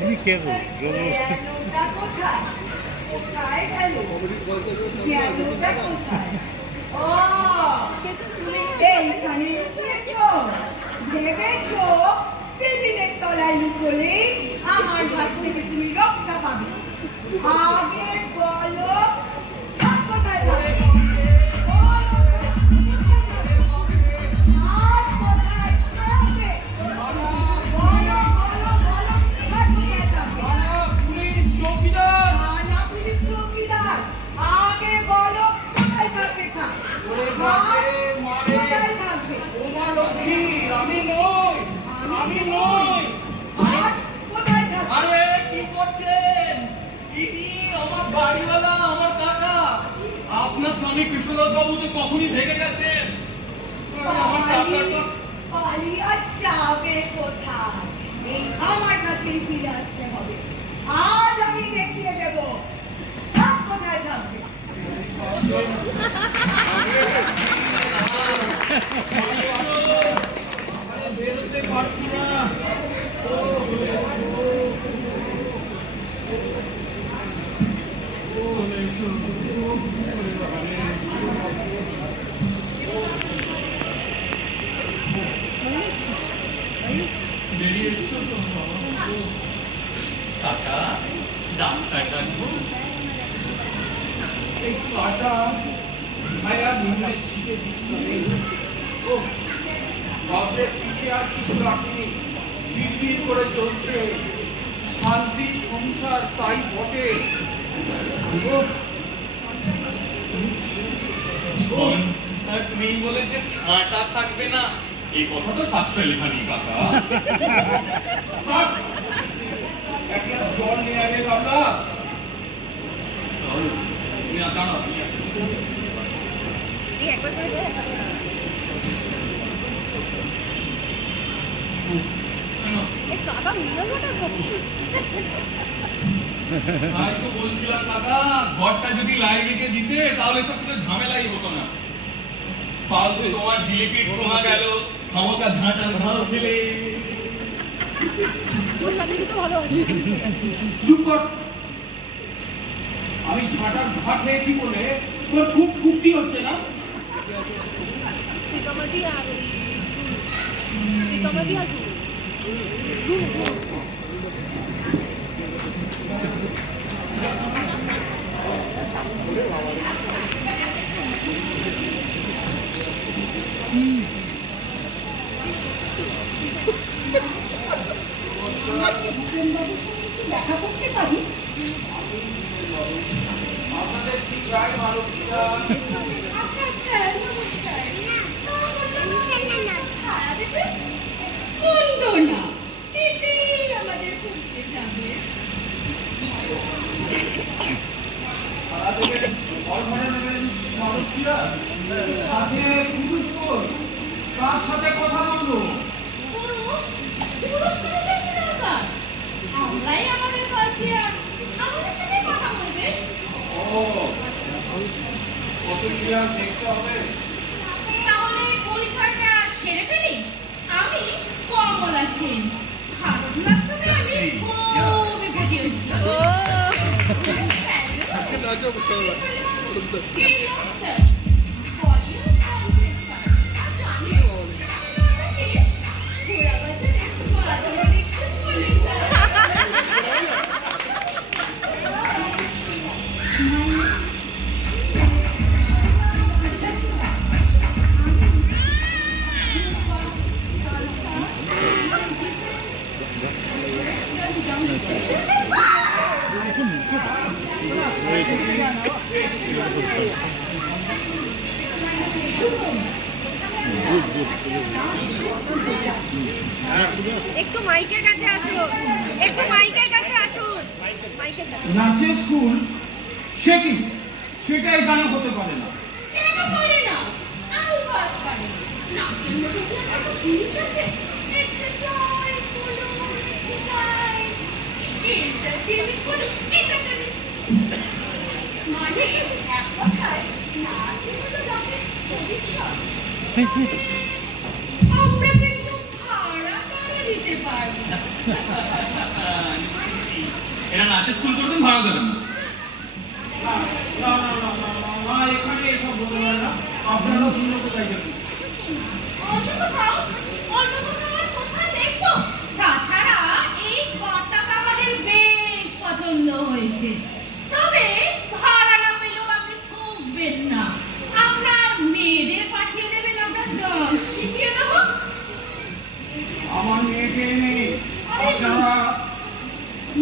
উনি কে গো? কোথায় গেল? গেলটা কোথায়? ও, তুমি এইখানে লুকিয়েছো? ভেবেছো টেবিলের তলায় লুকোলে আমার হাত থেকে তুমি রক্ষা পাবে? আগে বলো কোথায় যাবে? আপনার স্বামী কৃষ্ণদাস বাবু তো কখনই ভেগে গেছেন। পালিয়ে যাবে কোথায়? এই আমার কাছেই ফিরে আসতে হবে। আজ আমি দেখিয়ে দেব সব কোথায় থাকবে। বেরোতে পারছি না। কাকা ডাক্তার ডাকবো? এই কাটা ছায়া নিয়ে ছিটে দিচ্ছে। ও ভাবলে পিছে আর কিছু রাখিনি, চিরবির করে চলছে শান্তি সংসার, তাই বটে। তুমি বলেছে ছাঁটা থাকবে না, এই কথা তো শাস্ত্রে লেখা নেই কাকা। একটা জল নিয়ে আগে বাবা, তুমি দাঁড়াও, আমি আসছি। তাই তো বলছিলাম কাকা, ঘরটা যদি লাইব্রেরিকে দিতে তাহলে সব কিছু ঝামেলাই হতো না। ফালতু তোমার জিলিপি ঠোঙা গেল, খামোকা ঝাঁটার ঘাও খেলে। চুপ কর। আমি ঝাঁটার ঘা খেয়েছি বলে তোর খুব ফুর্তি হচ্ছে না? দেখা করতে পারি? আপনাদের কি চাই মালতীরা? আচ্ছা আচ্ছা, নমস্কার। আমাদের খুঁজতে যাবে। সারা দেবেন, ফল ভরে নেবেন মালতীরা। সাথে পুরুষ কই? কার সাথে কথা বলবো? পুরুষ মানুষের কি দরকার? আমরাই আমাদের কাছে আমাদের সাথে কথা বলবে। ও, কত ক্লিয়ার দেখতে হবে। তাহলে পরিচয়টা সেরে ফেলি। আমি কমলা সেন। ভারত নাট্যমে আমি খুবই পটিয়েছি। একটু মাইকের কাছে আসুন, একটু মাইকের কাছে আসুন। নাচের স্কুল সে কি? সেটাই জানা হতে পারে না। কেন পারে না? আউ বাদ পারে। নাচের মধ্যে কি একটা জিনিস আছে? এক্সারসাইজ বলো, এক্সারসাইজ। এন্টারটেইনমেন্ট বলো, এন্টারটেইনমেন্ট। মানে এক কথায় নাচ হলো যাকে ভবিষ্যৎ। আমরা কিন্তু ভাড়া দিতে পারবো। এরা নাচের স্কুল করবেন, ভাড়া দেবেন না। না না না না না না, এখানে এসব বলতে পারে না। আপনারা অন্য কোথায় যাবেন? তাছাড়া এই ঘরটা তো আমাদের বেশ পছন্দ হয়েছে, তবে ভাড়া না পেলেও আপনি ঠকবেন না। আপনার মেয়েদের পাঠিয়ে দেবেন, আমরা ডান্স শিখিয়ে দেবো। আমার মেয়েকে নেই, আপনারা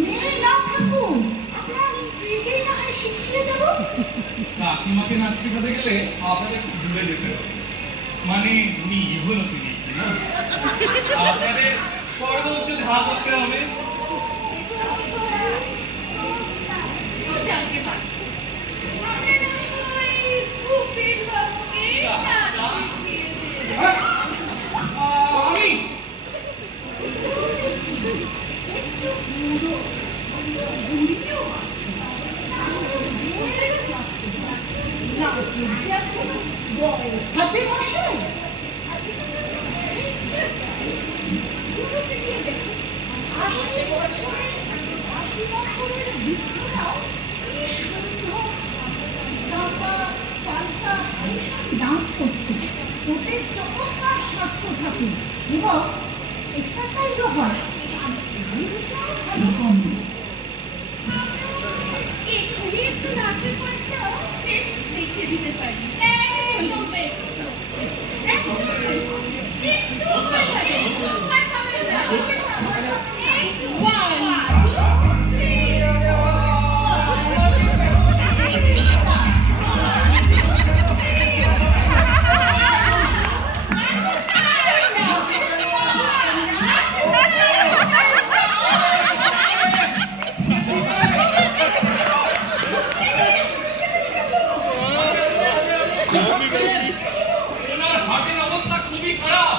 মেয়ে না থাকুন, আপনার স্ত্রীকেই না হয় শিখিয়ে দেবো। কাকিমাকে নাচ শেখাতে গেলে আপনাদের একটু দূরে যেতে হবে, মানে উনি ইহলোকে নেই না, আপনাদের স্বর্গলোকে ধারা করতে হবে। জানতে পারি আপনারা ওই ভূপেন বাবুকে নাচ শিখিয়ে দেবেন। আমি একটু বুড়ো, বুড়িও আছে, বেশ নাচতে পারে। নাচের কি এখন বয়স থাকে মশাই? ইউরোপে গিয়ে দেখুন, 80 বছরের বৃদ্ধরাও কি সুন্দর সাম্বা, সালসা এইসব ডান্স করছে। ওতে চমৎকার স্বাস্থ্য থাকে এবং এক্সারসাইজও হয়, আর এগুলোটাও ভালো কমে। এক্ষুনি একটু নাচের কয়েকটা স্টেপস দেখিয়ে দিতে পারি। একদম বেশ, একদম বেশ। একটু ভয় পাবেন, ভয় পাবেন না। 1, 2, 3, ওনার হার্টের অবস্থা খুবই খারাপ,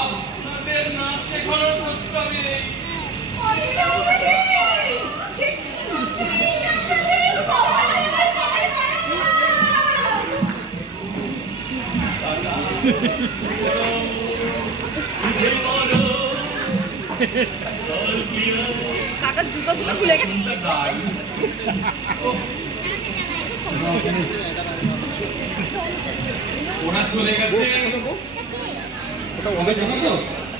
আপনাদের নাচ শেখানোর প্রস্তাবে কাকার জুতোগুলো খুলে গেছে। ওরা চলে গেছে, ওটা জানো তো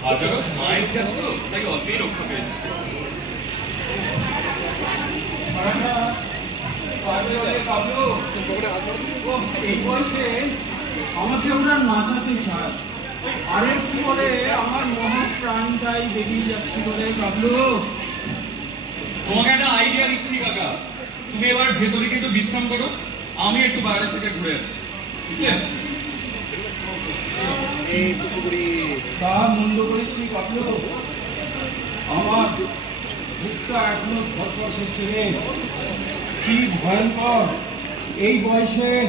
হাজারো মায়ের ছাত্র, তাই অল্পেই রক্ষা পেয়েছে। এই বয়সে আমাকে ওরা নাচাতে চায়, আর একটু বলে আমার মহা প্রাণটাই বেরিয়ে যাচ্ছে বলে। বাবলু, তোমাকে একটা আইডিয়া দিচ্ছি কাকা, তুমি এবার ভেতরে কিন্তু বিশ্রাম করো, আমি একটু বাইরে থেকে ঘুরে আসি, বুঝলে? তা মন্দ করিস নি বাবলু, আমার বুকটা এখনো ধরপড় করছে রে। কি ভয়ঙ্কর এই বয়সে